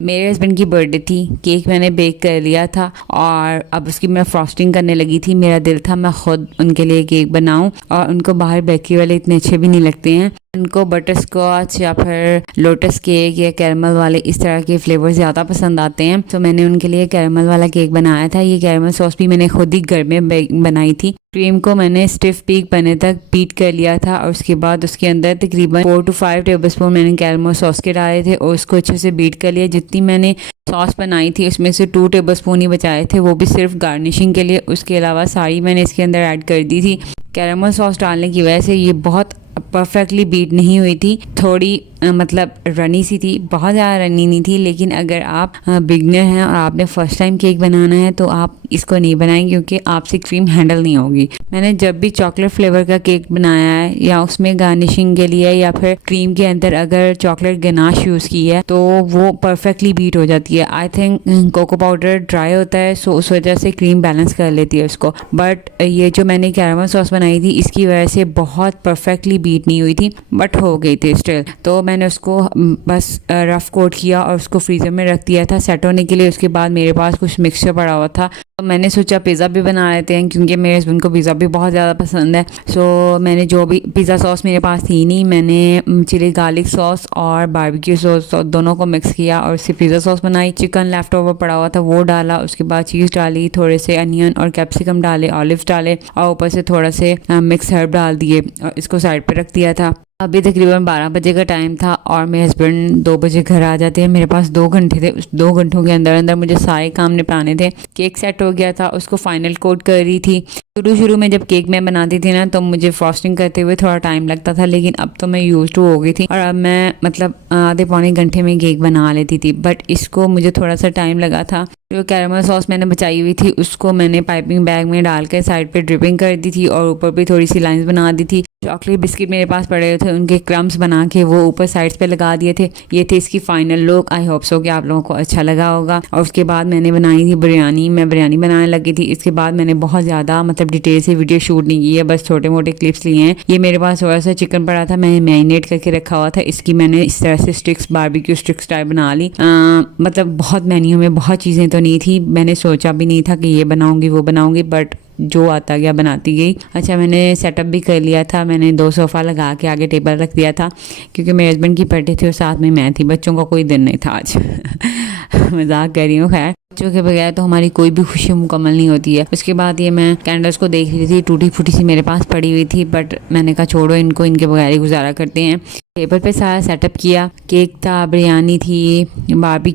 मेरे हस्बैंड की बर्थडे थी, केक मैंने बेक कर लिया था और अब उसकी मैं फ्रॉस्टिंग करने लगी थी। मेरा दिल था मैं खुद उनके लिए केक बनाऊं और उनको बाहर बेकरी वाले इतने अच्छे भी नहीं लगते हैं। उनको बटर स्कॉच या फिर लोटस केक या कैरमल वाले इस तरह के फ्लेवर ज़्यादा पसंद आते हैं। तो मैंने उनके लिए कैरमल वाला केक बनाया था। ये कैरमल सॉस भी मैंने खुद ही घर में बनाई थी। क्रीम को मैंने स्टिफ पीक बने तक बीट कर लिया था और उसके बाद उसके अंदर तकरीबन 4 to 5 टेबलस्पून मैंने कैरमल सॉस के डाले थे और उसको अच्छे से बीट कर लिया। जितनी मैंने सॉस बनाई थी उसमें से 2 टेबलस्पून ही बचाए थे, वो भी सिर्फ गार्निशिंग के लिए। उसके अलावा सारी मैंने इसके अंदर ऐड कर दी थी। कैरमल सॉस डालने की वजह से ये बहुत परफेक्टली बीट नहीं हुई थी, थोड़ी मतलब रनी सी थी, बहुत ज़्यादा रनी नहीं थी। लेकिन अगर आप बिगनर हैं और आपने फर्स्ट टाइम केक बनाना है तो आप इसको नहीं बनाएं क्योंकि आपसे क्रीम हैंडल नहीं होगी। मैंने जब भी चॉकलेट फ्लेवर का केक बनाया है या उसमें गार्निशिंग के लिए या फिर क्रीम के अंदर अगर चॉकलेट गनाश यूज़ की है तो वो परफेक्टली बीट हो जाती है। I think cocoa powder dry होता है सो उस वजह से क्रीम बैलेंस कर लेती है उसको। बट ये जो मैंने कैरमल सॉस बनाई थी इसकी वजह से बहुत परफेक्टली बीट नहीं हुई थी, बट हो गई थी स्टिल। तो मैंने उसको बस रफ कोट किया और उसको फ्रीज़र में रख दिया था सेट होने के लिए। उसके बाद मेरे पास कुछ मिक्सचर पड़ा हुआ था तो मैंने सोचा पिज़्ज़ा भी बना लेते हैं क्योंकि मेरे हस्बैंड को पिज़्ज़ा भी बहुत ज़्यादा पसंद है। सो मैंने जो भी पिज़्ज़ा सॉस मेरे पास थी नहीं, मैंने चिली गार्लिक सॉस और बारबेक्यू सॉस दोनों को मिक्स किया और उससे पिज़्ज़ा सॉस बनाई। चिकन लेफ्ट ओवर पड़ा हुआ था वो डाला, उसके बाद चीज़ डाली, थोड़े से अनियन और कैप्सिकम डाले, ऑलिव्स डाले और ऊपर से थोड़ा से मिक्स हर्ब डाल दिए और इसको साइड पर रख दिया था। अभी तकरीबन 12 बजे का टाइम था और मेरे हस्बैंड 2 बजे घर आ जाते हैं। मेरे पास 2 घंटे थे, उस 2 घंटों के अंदर अंदर मुझे सारे काम निपटाने थे। केक सेट हो गया था, उसको फाइनल कोट कर रही थी। शुरू में जब केक मैं बनाती थी ना तो मुझे फ्रॉस्टिंग करते हुए थोड़ा टाइम लगता था, लेकिन अब तो मैं यूज टू हो गई थी और अब मैं मतलब आधे पौने घंटे में केक बना लेती थी। बट इसको मुझे थोड़ा सा टाइम लगा था। जो कैरमल सॉस मैंने बचाई हुई थी उसको मैंने पाइपिंग बैग में डाल के साइड पे ड्रिपिंग कर दी थी और ऊपर भी थोड़ी सी लाइंस बना दी थी। चॉकलेट बिस्किट मेरे पास पड़े हुए थे, उनके क्रम्स बना के वो ऊपर साइड्स पे लगा दिए थे। ये थे इसकी final look. I hope so कि आप लोगों को अच्छा लगा होगा। और उसके बाद मैंने बनाई थी बिरयानी। मैं बिरयानी बनाने लगी थी। इसके बाद मैंने बहुत ज़्यादा मतलब डिटेल से वीडियो शूट नहीं की है, बस छोटे मोटे क्लिप्स लिए हैं। ये मेरे पास थोड़ा सा चिकन पड़ा था, मैंने मैरिनेट करके रखा हुआ था। इसकी मैंने इस तरह से स्टिक्स बारबेक्यू स्टिक्स टाइप बना ली। मतलब बहुत मेन्यू में बहुत चीज़ें तो नहीं थी, मैंने सोचा भी नहीं था कि ये बनाऊंगी वो बनाऊंगी, बट जो आता गया बनाती गई। अच्छा, मैंने सेटअप भी कर लिया था। मैंने 2 सोफ़ा लगा के आगे टेबल रख दिया था क्योंकि मेरे हस्बैंड की बर्थडे थी और साथ में मैं थी। बच्चों का कोई दिन नहीं था आज। मजाक कर रही हूँ। खैर, बच्चों के बगैर तो हमारी कोई भी खुशी मुकम्मल नहीं होती है। उसके बाद ये मैं कैंडल्स को देख रही थी, टूटी फूटी सी मेरे पास पड़ी हुई थी, बट मैंने कहा छोड़ो इनको, इनके बगैर ही गुजारा करते हैं। टेबल पे सारा सेटअप किया। केक था, बिरयानी थी, बारबेक्यू